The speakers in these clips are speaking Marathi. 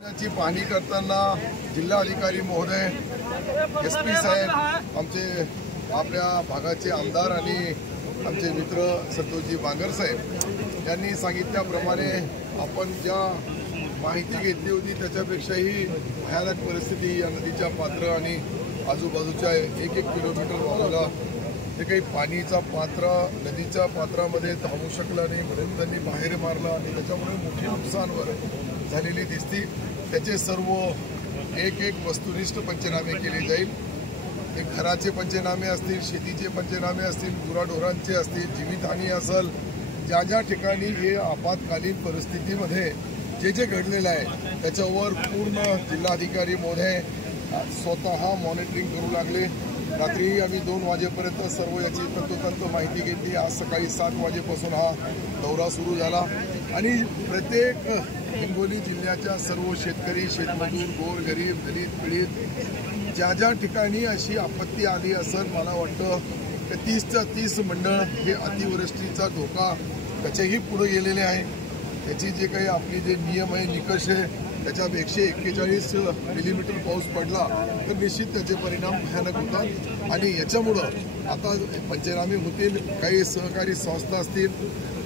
ची पाहणी करताना जिल्हाधिकारी महोदय, एसपी साहेब, आमचे आपल्या भागाचे आमदार आणि आमचे मित्र संतोषजी बांगर साहेब यांनी सांगितल्याप्रमाणे आपण ज्या माहिती घेतली होती त्याच्यापेक्षाही भयानक परिस्थिती या नदीच्या पात्र आणि आजूबाजूच्या 1-1 किलोमीटर बाजूला जे काही पाणीचा पात्र नदीच्या पात्रामध्ये थांबू शकला नाही म्हणून त्यांनी बाहेर मारलं आणि त्याच्यामुळे मोठी नुकसानवर झालेली दिसती। त्याचे सर्व एक वस्तुनिष्ठ पंचनामे केले जाईल। ते घराचे पंचनामे असतील, शेतीचे पंचनामे असतील, गुराढोरांचे असतील, जीवितहानी असेल, ज्या ज्या ठिकाणी हे आपत्कालीन परिस्थितीमध्ये जे घडलेलं आहे त्याच्यावर पूर्ण जिल्हाधिकारी महोदय स्वतः मॉनिटरिंग करू लागले। रात्री आम्ही 2 वाजेपर्यंत सर्व याची तंतोतंत माहिती घेतली। आज सकाळी 7 वाजेपासून हा दौरा सुरू झाला आणि प्रत्येक हिंगोली जिल्ह्याच्या सर्व शेतकरी, शेतमजूर, गोरगरीब, दलित, पीडित ज्या ज्या ठिकाणी अशी आपत्ती आली असेल, मला वाटतं की 30च्या 30 मंडळ हे अतिवृष्टीचा धोका त्याच्याही पुढे गेलेले आहे। त्याची जे काही आपली जे नियम आहे, निकष आहे, त्याच्यापेक्षा 41 मिलीमीटर पाऊस पडला तर निश्चित त्याचे परिणाम भयानक होतात आणि याच्यामुळं आता पंचनामे होतील। काही सहकारी संस्था असतील,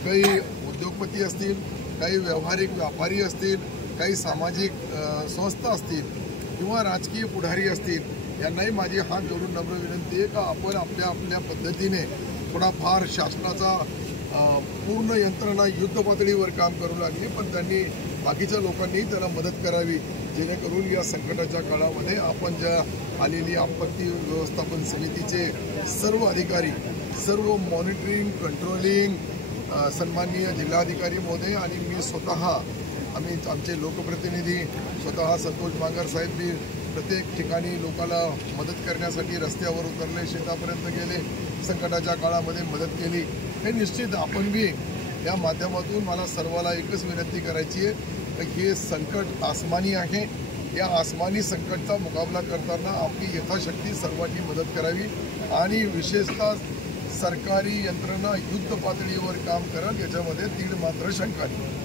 काही उद्योगपती असतील, काही व्यावहारिक व्यापारी असतील, काही सामाजिक संस्था असतील किंवा राजकीय पुढारी असतील, यांनाही माझी हात जोडून नम्र विनंती आहे का आपण आपल्या पद्धतीने थोडाफार शासनाचा पूर्ण यंत्रणा युद्ध पातळीवर काम करू लागली, पण त्यांनी बाकीच्या लोकांनीही त्याला मदत करावी जेणेकरून या संकटाच्या काळामध्ये आपण ज्या आलेली आपत्ती व्यवस्थापन समितीचे सर्व अधिकारी, सर्व मॉनिटरिंग, कंट्रोलिंग, सन्माननीय जिल्हाधिकारी महोदय आणि मी स्वतः आम्ही आमचे लोकप्रतिनिधी स्वतः संतोष बांगर साहेब बी प्रत्येक ठिकाणी लोकांना मदत करण्यासाठी रस्त्यावर उतरले, शेतापर्यंत गेले, संकटाच्या काळामध्ये मदत केली। हे निश्चित आपण बी या माध्यमातून मला सर्वाला एकच विनंती करायची आहे की हे संकट आसमानी आहे। या आसमानी संकटचा मुकाबला करताना आपली यथाशक्ती सर्वांनी मदत करावी आणि विशेषतः सरकारी यंत्रणा युद्ध पातळीवर काम करेल याच्यामध्ये तीळ मात्र शंका नाही।